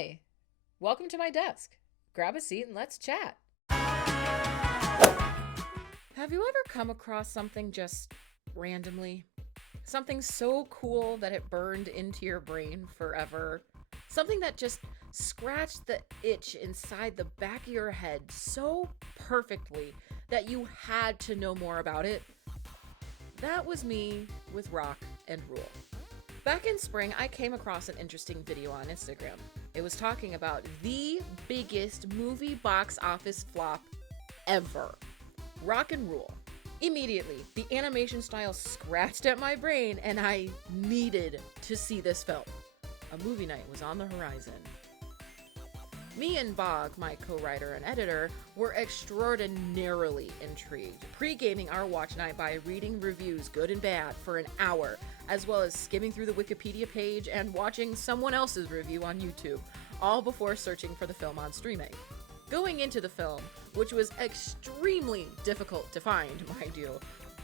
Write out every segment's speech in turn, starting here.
Hi, welcome to my desk. Grab a seat and let's chat. Have you ever come across something just randomly? Something so cool that it burned into your brain forever? Something that just scratched the itch inside the back of your head so perfectly that you had to know more about it? That was me with rock and roll. Back in spring, I came across an interesting video on Instagram. It was talking about the biggest movie box office flop ever. Rock and Roll. Immediately, the animation style scratched at my brain and I needed to see this film. A movie night was on the horizon. Me and Bog, my co-writer and editor, were extraordinarily intrigued, pre-gaming our watch night by reading reviews, good and bad, for an hour, as well as skimming through the Wikipedia page and watching someone else's review on YouTube, all before searching for the film on streaming. Going into the film, which was extremely difficult to find, mind you,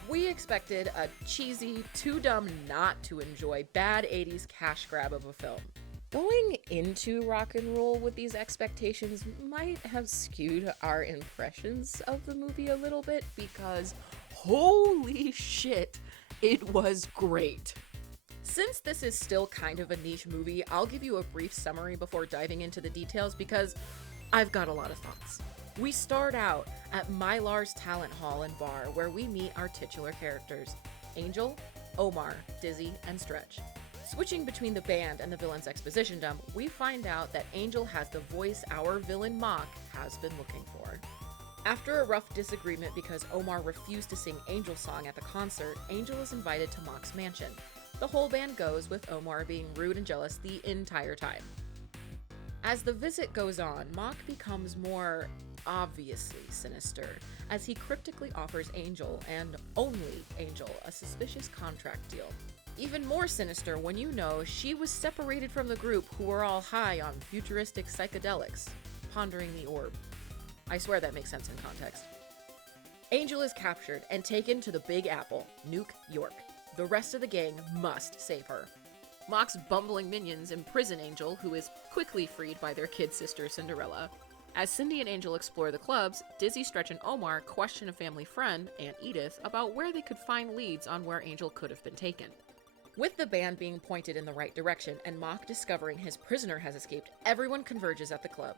we expected a cheesy, too dumb not to enjoy bad 80s cash grab of a film. Going into Rock and Roll with these expectations might have skewed our impressions of the movie a little bit because holy shit, it was great. Since this is still kind of a niche movie, I'll give you a brief summary before diving into the details because I've got a lot of thoughts. We start out at Mylar's Talent Hall and Bar where we meet our titular characters, Angel, Omar, Dizzy, and Stretch. Switching between the band and the villain's exposition dump, we find out that Angel has the voice our villain Mock has been looking for. After a rough disagreement because Omar refused to sing Angel's song at the concert, Angel is invited to Mock's mansion. The whole band goes, with Omar being rude and jealous the entire time. As the visit goes on, Mock becomes more obviously sinister, as he cryptically offers Angel, and only Angel, a suspicious contract deal. Even more sinister when you know she was separated from the group who were all high on futuristic psychedelics, pondering the orb. I swear that makes sense in context. Angel is captured and taken to the Big Apple, Nuke York. The rest of the gang must save her. Mock's bumbling minions imprison Angel, who is quickly freed by their kid sister Cinderella. As Cindy and Angel explore the clubs, Dizzy, Stretch, and Omar question a family friend, Aunt Edith, about where they could find leads on where Angel could have been taken. With the band being pointed in the right direction and Mock discovering his prisoner has escaped, everyone converges at the club.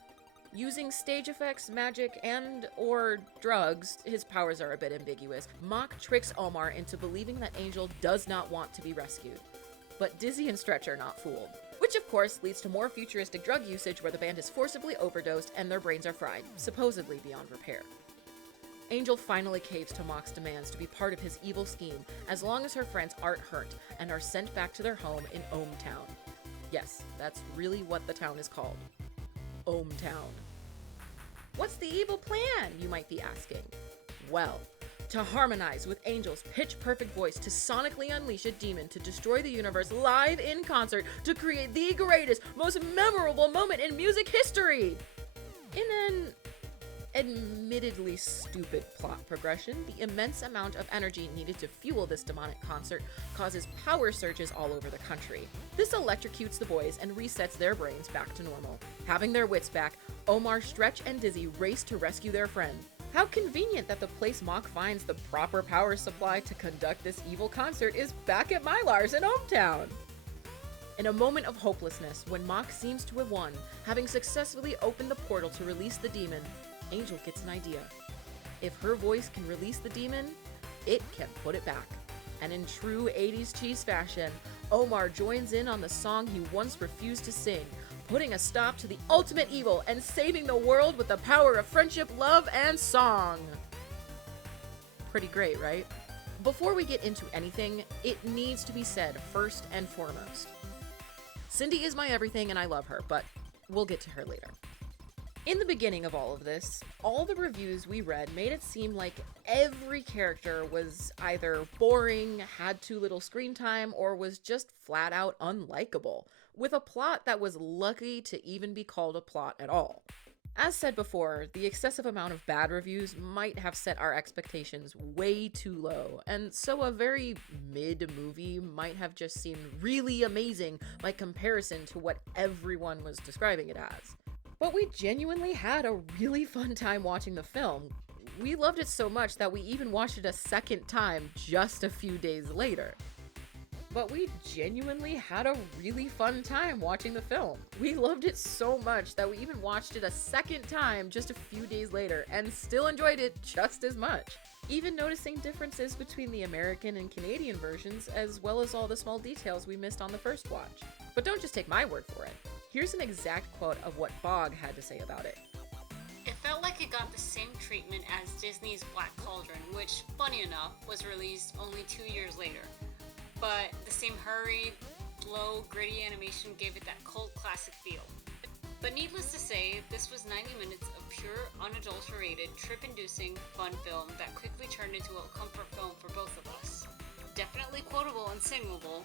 Using stage effects, magic, and/or drugs, his powers are a bit ambiguous, Mock tricks Omar into believing that Angel does not want to be rescued. But Dizzy and Stretch are not fooled. Which of course leads to more futuristic drug usage where the band is forcibly overdosed and their brains are fried, supposedly beyond repair. Angel finally caves to Mock's demands to be part of his evil scheme as long as her friends aren't hurt and are sent back to their home in Ohmtown. Yes, that's really what the town is called. Ohmtown. What's the evil plan, you might be asking? Well, to harmonize with Angel's pitch-perfect voice to sonically unleash a demon to destroy the universe live in concert to create the greatest, most memorable moment in music history! In an admittedly stupid plot progression, the immense amount of energy needed to fuel this demonic concert causes power surges all over the country. This electrocutes the boys and resets their brains back to normal. Having their wits back, Omar, Stretch, and Dizzy race to rescue their friend. How convenient that the place Mock finds the proper power supply to conduct this evil concert is back at Mylar's in Ohmtown! In a moment of hopelessness, when Mock seems to have won, having successfully opened the portal to release the demon, Angel gets an idea. If her voice can release the demon, it can put it back. And in true 80s cheese fashion, Omar joins in on the song he once refused to sing, putting a stop to the ultimate evil and saving the world with the power of friendship, love, and song. Pretty great, right? Before we get into anything, it needs to be said first and foremost. Cindy is my everything and I love her, but we'll get to her later. In the beginning of all of this, all the reviews we read made it seem like every character was either boring, had too little screen time, or was just flat out unlikable, with a plot that was lucky to even be called a plot at all. As said before, the excessive amount of bad reviews might have set our expectations way too low, and so a very mid movie might have just seemed really amazing by comparison to what everyone was describing it as. But we genuinely had a really fun time watching the film. We loved it so much that we even watched it a second time just a few days later. But we genuinely had a really fun time watching the film. We loved it so much that we even watched it a second time just a few days later and still enjoyed it just as much. Even noticing differences between the American and Canadian versions, as well as all the small details we missed on the first watch. But don't just take my word for it. Here's an exact quote of what Bog had to say about it. It felt like it got the same treatment as Disney's Black Cauldron, which, funny enough, was released only 2 years later. But the same hurried, low, gritty animation gave it that cult classic feel. But needless to say, this was 90 minutes of pure, unadulterated, trip-inducing, fun film that quickly turned into a comfort film for both of us. Definitely quotable and singable.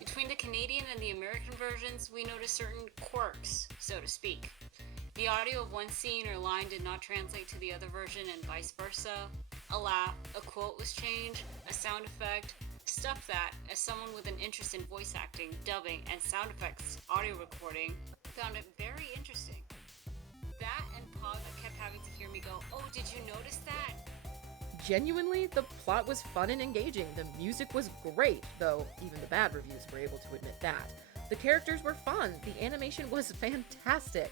Between the Canadian and the American versions, we noticed certain quirks, so to speak. The audio of one scene or line did not translate to the other version and vice versa. A laugh, a quote was changed, a sound effect, stuff that, as someone with an interest in voice acting, dubbing, and sound effects audio recording, found it very interesting. That and Pog kept having to hear me go, "Oh, did you notice that?" Genuinely, the plot was fun and engaging. The music was great, though even the bad reviews were able to admit that. The characters were fun. The animation was fantastic.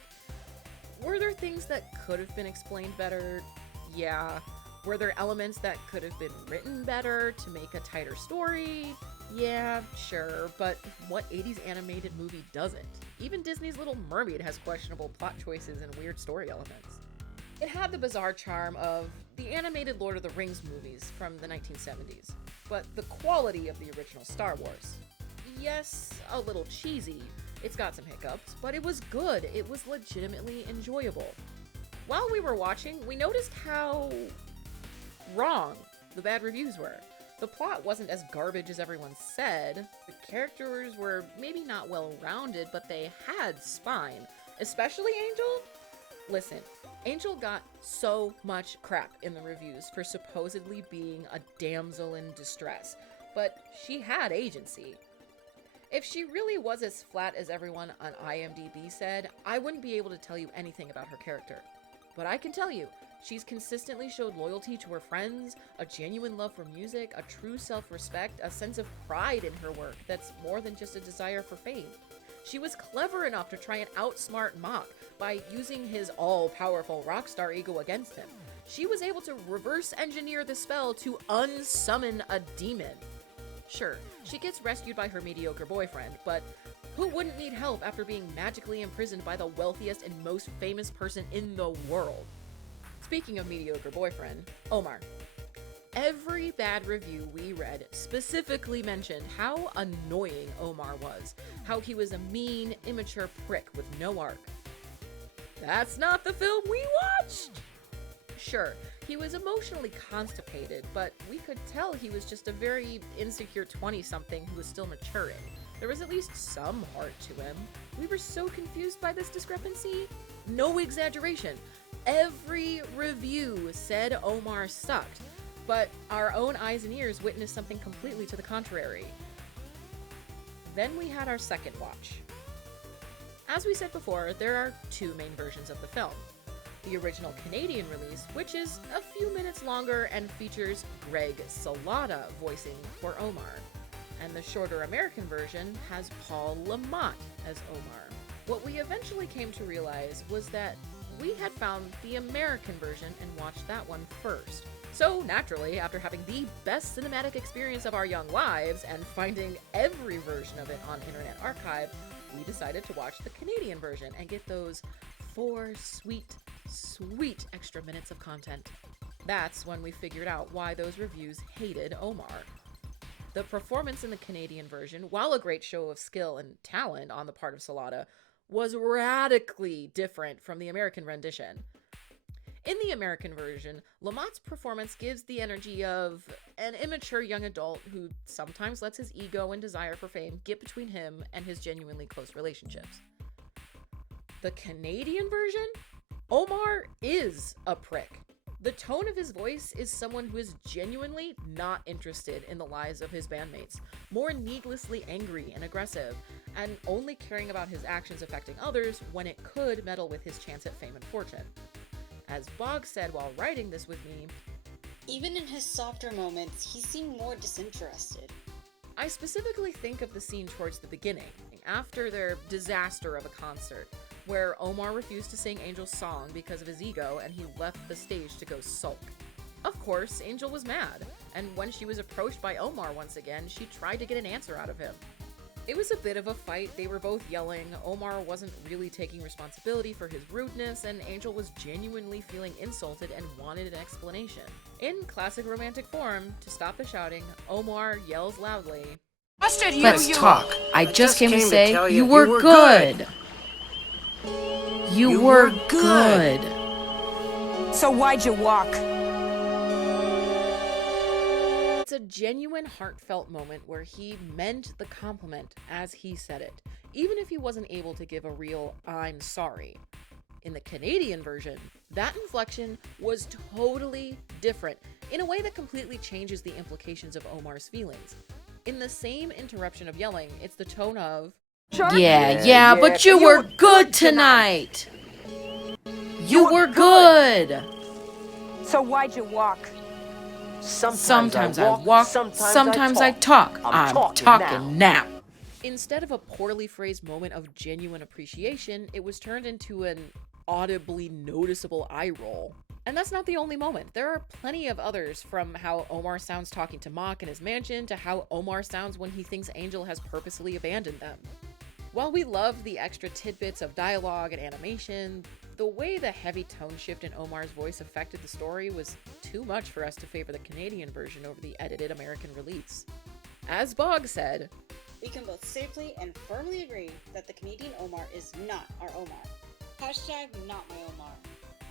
Were there things that could have been explained better? Yeah. Were there elements that could have been written better to make a tighter story? Yeah, sure, but what 80s animated movie doesn't? Even Disney's Little Mermaid has questionable plot choices and weird story elements. It had the bizarre charm of the animated Lord of the Rings movies from the 1970s, but the quality of the original Star Wars. Yes, a little cheesy. It's got some hiccups, but it was good. It was legitimately enjoyable. While we were watching, we noticed how wrong the bad reviews were. The plot wasn't as garbage as everyone said. The characters were maybe not well-rounded, but they had spine. Especially Angel. Listen, Angel got so much crap in the reviews for supposedly being a damsel in distress, but she had agency. If she really was as flat as everyone on IMDb said, I wouldn't be able to tell you anything about her character. But I can tell you, she's consistently showed loyalty to her friends, a genuine love for music, a true self-respect, a sense of pride in her work that's more than just a desire for fame. She was clever enough to try and outsmart Mock by using his all-powerful rock star ego against him. She was able to reverse engineer the spell to unsummon a demon. Sure, she gets rescued by her mediocre boyfriend, but who wouldn't need help after being magically imprisoned by the wealthiest and most famous person in the world? Speaking of mediocre boyfriend, Omar. Every bad review we read specifically mentioned how annoying Omar was, how he was a mean, immature prick with no arc. That's not the film we watched! Sure, he was emotionally constipated, but we could tell he was just a very insecure 20-something who was still maturing. There was at least some heart to him. We were so confused by this discrepancy. No exaggeration. Every review said Omar sucked, but our own eyes and ears witnessed something completely to the contrary. Then we had our second watch. As we said before, there are two main versions of the film. The original Canadian release, which is a few minutes longer and features Greg Salata voicing for Omar. And the shorter American version has Paul Lamont as Omar. What we eventually came to realize was that we had found the American version and watched that one first. So naturally, after having the best cinematic experience of our young lives and finding every version of it on Internet Archive, we decided to watch the Canadian version and get those 4 sweet extra minutes of content. That's when we figured out why those reviews hated Omar. The performance in the Canadian version, while a great show of skill and talent on the part of Salata, was radically different from the American rendition. In the American version, Lamont's performance gives the energy of an immature young adult who sometimes lets his ego and desire for fame get between him and his genuinely close relationships. The Canadian version? Omar is a prick. The tone of his voice is someone who is genuinely not interested in the lives of his bandmates, more needlessly angry and aggressive, and only caring about his actions affecting others when it could meddle with his chance at fame and fortune. As Bog said while writing this with me, even in his softer moments, he seemed more disinterested. I specifically think of the scene towards the beginning, after their disaster of a concert, where Omar refused to sing Angel's song because of his ego and he left the stage to go sulk. Of course, Angel was mad, and when she was approached by Omar once again, she tried to get an answer out of him. It was a bit of a fight, they were both yelling, Omar wasn't really taking responsibility for his rudeness, and Angel was genuinely feeling insulted and wanted an explanation. In classic romantic form, to stop the shouting, Omar yells loudly, Let's talk. I just came to say you were good. You were good. So why'd you walk? It's a genuine, heartfelt moment where he meant the compliment as he said it, even if he wasn't able to give a real "I'm sorry." In the Canadian version, that inflection was totally different, in a way that completely changes the implications of Omar's feelings. In the same interruption of yelling, it's the tone of, Yeah, but you were good tonight. You were good. So why'd you walk? Sometimes I walk, sometimes I talk. I'm talking now. Instead of a poorly phrased moment of genuine appreciation, it was turned into an audibly noticeable eye roll. And that's not the only moment. There are plenty of others, from how Omar sounds talking to Mock in his mansion to how Omar sounds when he thinks Angel has purposely abandoned them. While we love the extra tidbits of dialogue and animation, the way the heavy tone shift in Omar's voice affected the story was too much for us to favor the Canadian version over the edited American release. As Bog said, We can both safely and firmly agree that the Canadian Omar is not our Omar. Hashtag not my Omar.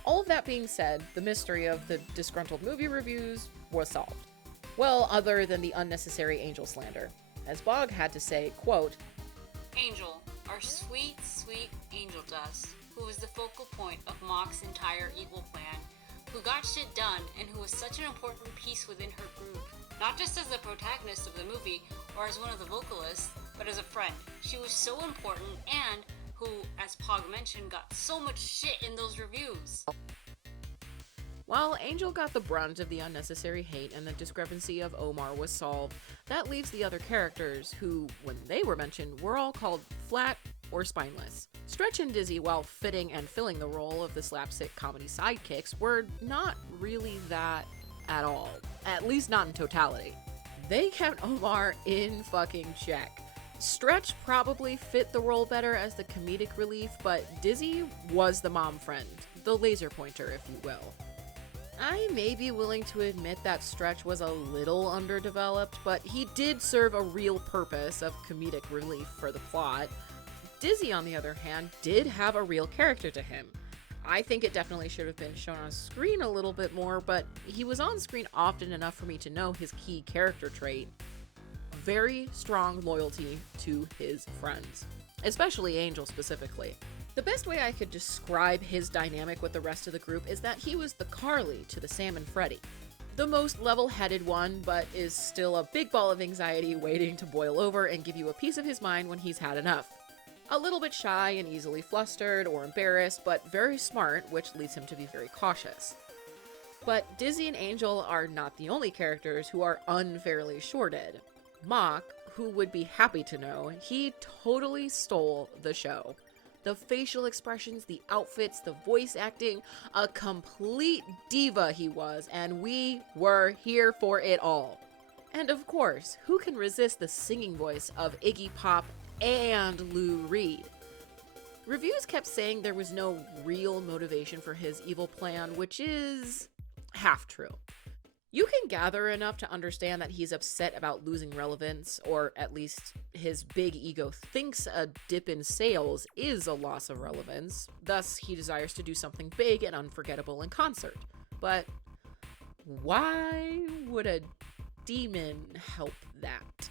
All of that being said, the mystery of the disgruntled movie reviews was solved. Well, other than the unnecessary Angel slander. As Bog had to say, quote, Angel, our sweet, sweet angel dust, who was the focal point of Mock's entire evil plan, who got shit done, and who was such an important piece within her group. Not just as the protagonist of the movie, or as one of the vocalists, but as a friend. She was so important, and who, as Pog mentioned, got so much shit in those reviews. While Angel got the brunt of the unnecessary hate and the discrepancy of Omar was solved, that leaves the other characters who, when they were mentioned, were all called flat or spineless. Stretch and Dizzy, while fitting and filling the role of the slapstick comedy sidekicks, were not really that at all. At least not in totality. They kept Omar in fucking check. Stretch probably fit the role better as the comedic relief, but Dizzy was the mom friend, the laser pointer, if you will. I may be willing to admit that Stretch was a little underdeveloped, but he did serve a real purpose of comedic relief for the plot. Dizzy, on the other hand, did have a real character to him. I think it definitely should have been shown on screen a little bit more, but he was on screen often enough for me to know his key character trait. Very strong loyalty to his friends, especially Angel specifically. The best way I could describe his dynamic with the rest of the group is that he was the Carly to the Sam and Freddy. The most level-headed one, but is still a big ball of anxiety waiting to boil over and give you a piece of his mind when he's had enough. A little bit shy and easily flustered or embarrassed, but very smart, which leads him to be very cautious. But Dizzy and Angel are not the only characters who are unfairly shorted. Mock, who would be happy to know, he totally stole the show. The facial expressions, the outfits, the voice acting, a complete diva he was, and we were here for it all. And of course, who can resist the singing voice of Iggy Pop and Lou Reed? Reviews kept saying there was no real motivation for his evil plan, which is half true. You can gather enough to understand that he's upset about losing relevance, or at least his big ego thinks a dip in sales is a loss of relevance, thus he desires to do something big and unforgettable in concert. But why would a demon help that?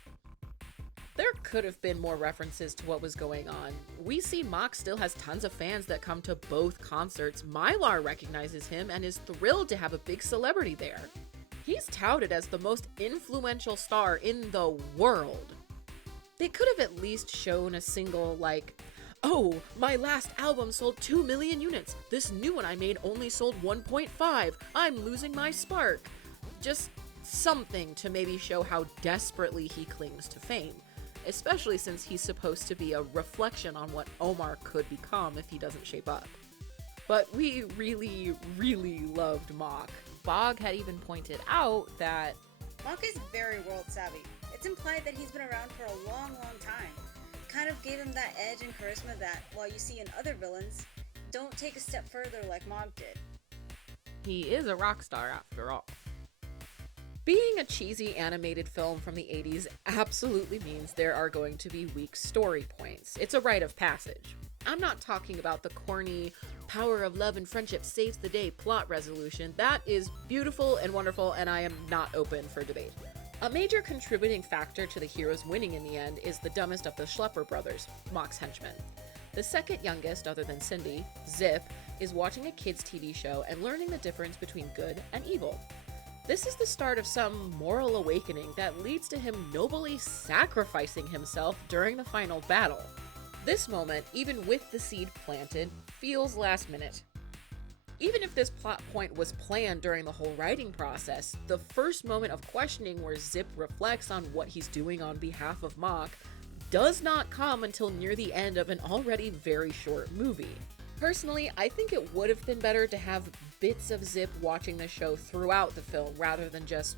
There could have been more references to what was going on. We see Mock still has tons of fans that come to both concerts. Mylar recognizes him and is thrilled to have a big celebrity there. He's touted as the most influential star in the world. They could have at least shown a single like, "Oh, my last album sold 2 million units. This new one I made only sold 1.5. I'm losing my spark." Just something to maybe show how desperately he clings to fame, especially since he's supposed to be a reflection on what Omar could become if he doesn't shape up. But we really, really loved Mock. Bog had even pointed out that Mock is very world savvy. It's implied that he's been around for a long, long time. Kind of gave him that edge and charisma that, while you see in other villains, don't take a step further like Mock did. he is a rock star after all. Being a cheesy animated film from the 80s absolutely means there are going to be weak story points. It's a rite of passage. I'm not talking about the corny power of love and friendship saves the day plot resolution. That is beautiful and wonderful, and I am not open for debate. A major contributing factor to the heroes winning in the end is the dumbest of the Schlepper brothers, Mock's henchmen. The second youngest, other than Cindy, Zip, is watching a kids' TV show and learning the difference between good and evil. This is the start of some moral awakening that leads to him nobly sacrificing himself during the final battle. This moment, even with the seed planted, feels last minute. Even if this plot point was planned during the whole writing process, the first moment of questioning where Zip reflects on what he's doing on behalf of Mock does not come until near the end of an already very short movie. Personally, I think it would have been better to have bits of Zip watching the show throughout the film rather than just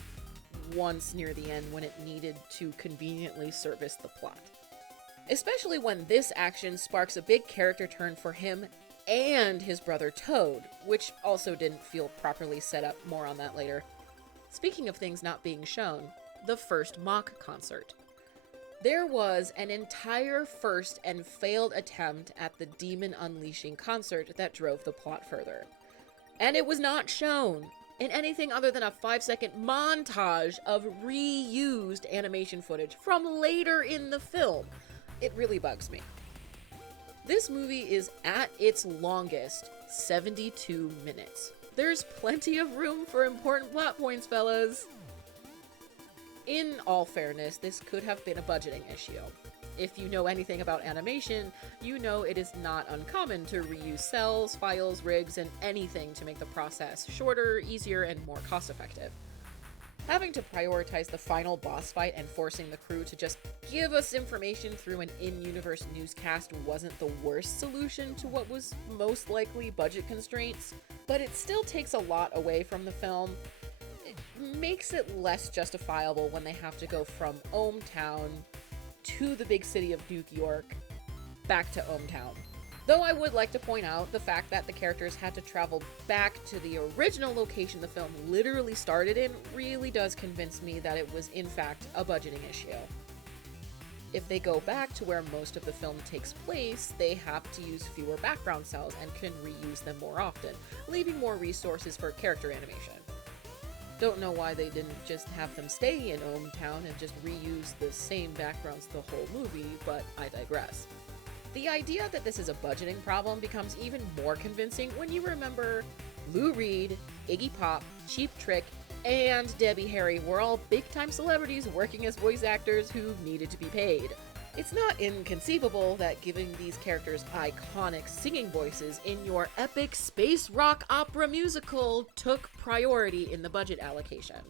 once near the end when it needed to conveniently service the plot. Especially when this action sparks a big character turn for him and his brother Toad, which also didn't feel properly set up. More on that later. Speaking of things not being shown, the first Mock concert. There was an entire first and failed attempt at the Demon Unleashing concert that drove the plot further. And it was not shown in anything other than a 5-second montage of reused animation footage from later in the film. It really bugs me. This movie is at its longest 72 minutes. There's plenty of room for important plot points, fellas. In all fairness, this could have been a budgeting issue. If you know anything about animation, you know it is not uncommon to reuse cells, files, rigs, and anything to make the process shorter, easier, and more cost-effective. Having to prioritize the final boss fight and forcing the crew to just give us information through an in-universe newscast wasn't the worst solution to what was most likely budget constraints, but it still takes a lot away from the film. It makes it less justifiable when they have to go from ohmTown to the big city of New York, back to ohmTown. Though I would like to point out the fact that the characters had to travel back to the original location the film literally started in really does convince me that it was in fact a budgeting issue. If they go back to where most of the film takes place, they have to use fewer background cells and can reuse them more often, leaving more resources for character animation. Don't know why they didn't just have them stay in ohmTown and just reuse the same backgrounds the whole movie, but I digress. The idea that this is a budgeting problem becomes even more convincing when you remember Lou Reed, Iggy Pop, Cheap Trick, and Debbie Harry were all big-time celebrities working as voice actors who needed to be paid. It's not inconceivable that giving these characters iconic singing voices in your epic space rock opera musical took priority in the budget allocation.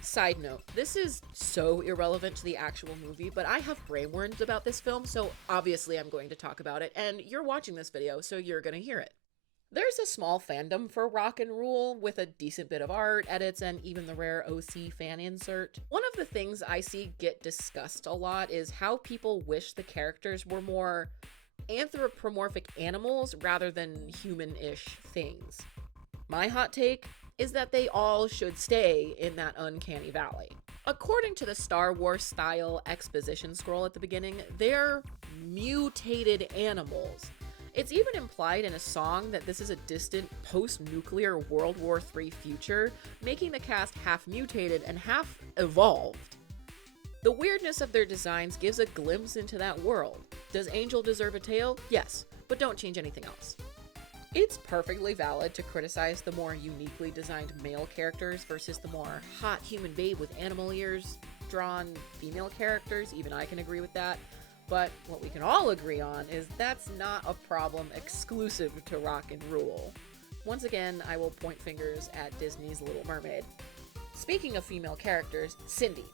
Side note, this is so irrelevant to the actual movie, but I have brainworms about this film, so obviously I'm going to talk about it, and you're watching this video, so you're going to hear it. There's a small fandom for rock and roll, with a decent bit of art, edits, and even the rare OC fan insert. One of the things I see get discussed a lot is how people wish the characters were more anthropomorphic animals rather than human-ish things. My hot take is that they all should stay in that uncanny valley. According to the Star Wars style exposition scroll at the beginning, they're mutated animals. It's even implied in a song that this is a distant post-nuclear World War III future, making the cast half mutated and half evolved. The weirdness of their designs gives a glimpse into that world. Does Angel deserve a tail? Yes, but don't change anything else. It's perfectly valid to criticize the more uniquely designed male characters versus the more hot human babe with animal ears drawn female characters. Even I can agree with that. But what we can all agree on is that's not a problem exclusive to Rock and Rule. Once again, I will point fingers at Disney's Little Mermaid. Speaking of female characters, Cindy.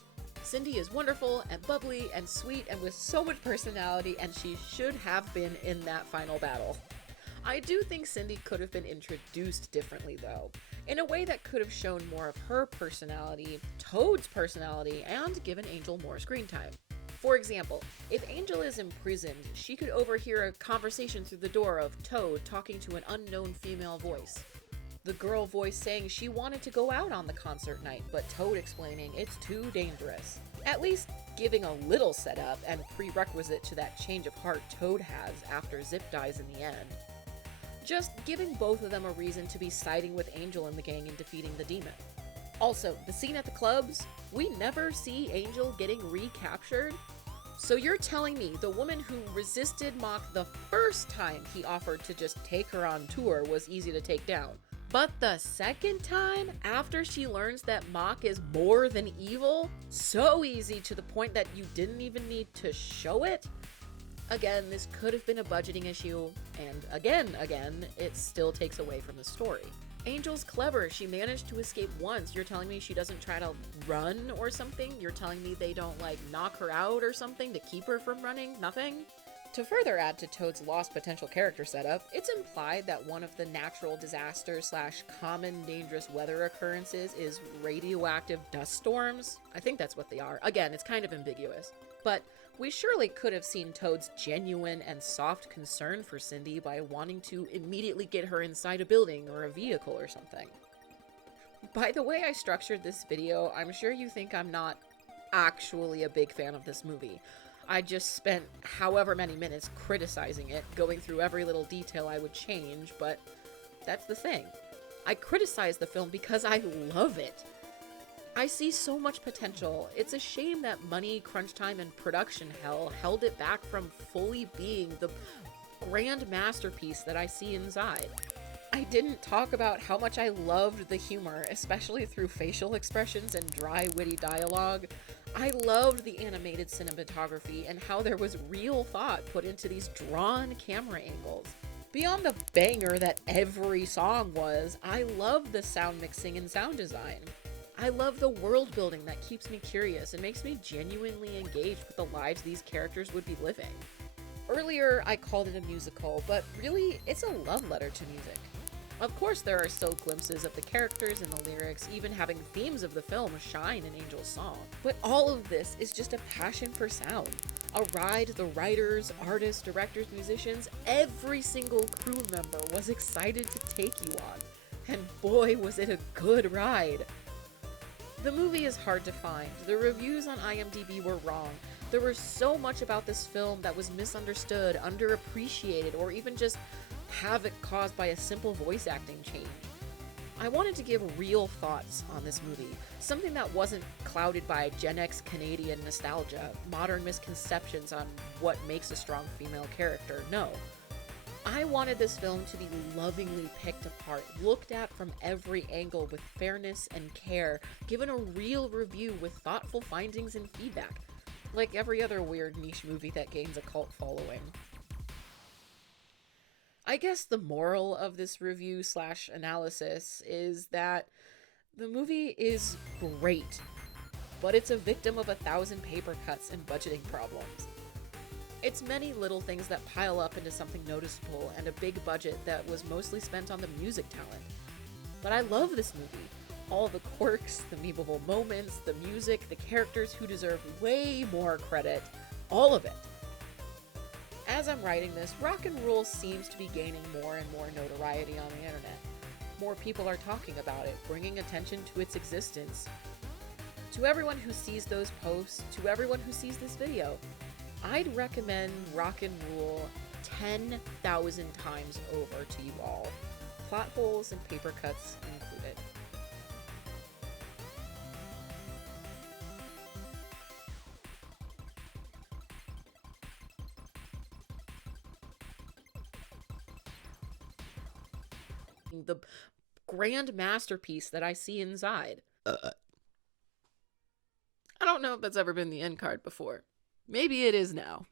Cindy is wonderful and bubbly and sweet and with so much personality, and she should have been in that final battle. I do think Cindy could have been introduced differently though, in a way that could have shown more of her personality, Toad's personality, and given Angel more screen time. For example, if Angel is imprisoned, she could overhear a conversation through the door of Toad talking to an unknown female voice. The girl voice saying she wanted to go out on the concert night, but Toad explaining it's too dangerous. At least giving a little setup and prerequisite to that change of heart Toad has after Zip dies in the end. Just giving both of them a reason to be siding with Angel and the gang in defeating the demon. Also, the scene at the clubs, we never see Angel getting recaptured. So you're telling me the woman who resisted Mock the first time he offered to just take her on tour was easy to take down. But the second time, after she learns that Mock is more than evil, so easy to the point that you didn't even need to show it? Again, this could have been a budgeting issue, and again, it still takes away from the story. Angel's clever. She managed to escape once. You're telling me she doesn't try to run or something? You're telling me they don't, knock her out or something to keep her from running? Nothing? To further add to Toad's lost potential character setup, it's implied that one of the natural disasters / common dangerous weather occurrences is radioactive dust storms. I think that's what they are. Again, it's kind of ambiguous. But we surely could have seen Toad's genuine and soft concern for Cindy by wanting to immediately get her inside a building or a vehicle or something. By the way I structured this video, I'm sure you think I'm not actually a big fan of this movie. I just spent however many minutes criticizing it, going through every little detail I would change, but that's the thing. I criticize the film because I love it. I see so much potential. It's a shame that money, crunch time, and production hell held it back from fully being the grand masterpiece that I see inside. I didn't talk about how much I loved the humor, especially through facial expressions and dry, witty dialogue. I loved the animated cinematography and how there was real thought put into these drawn camera angles. Beyond the banger that every song was, I love the sound mixing and sound design. I love the world building that keeps me curious and makes me genuinely engaged with the lives these characters would be living. Earlier, I called it a musical, but really, it's a love letter to music. Of course, there are still glimpses of the characters in the lyrics, even having themes of the film shine in Angel's song. But all of this is just a passion for sound. A ride the writers, artists, directors, musicians, every single crew member was excited to take you on. And boy, was it a good ride. The movie is hard to find. The reviews on IMDb were wrong. There was so much about this film that was misunderstood, underappreciated, or even just havoc caused by a simple voice acting change. I wanted to give real thoughts on this movie, something that wasn't clouded by Gen X Canadian nostalgia, modern misconceptions on what makes a strong female character. No. I wanted this film to be lovingly picked apart, looked at from every angle with fairness and care, given a real review with thoughtful findings and feedback, like every other weird niche movie that gains a cult following. I guess the moral of this review / analysis is that the movie is great, but it's a victim of 1,000 paper cuts and budgeting problems. It's many little things that pile up into something noticeable and a big budget that was mostly spent on the music talent. But I love this movie. All the quirks, the memeable moments, the music, the characters who deserve way more credit, all of it. As I'm writing this, Rock and Roll seems to be gaining more and more notoriety on the internet. More people are talking about it, bringing attention to its existence. To everyone who sees those posts, to everyone who sees this video, I'd recommend Rock and Rule 10,000 times over to you all. Plot holes and paper cuts included. being the grand masterpiece that I see inside. I don't know if that's ever been the end card before. Maybe it is now.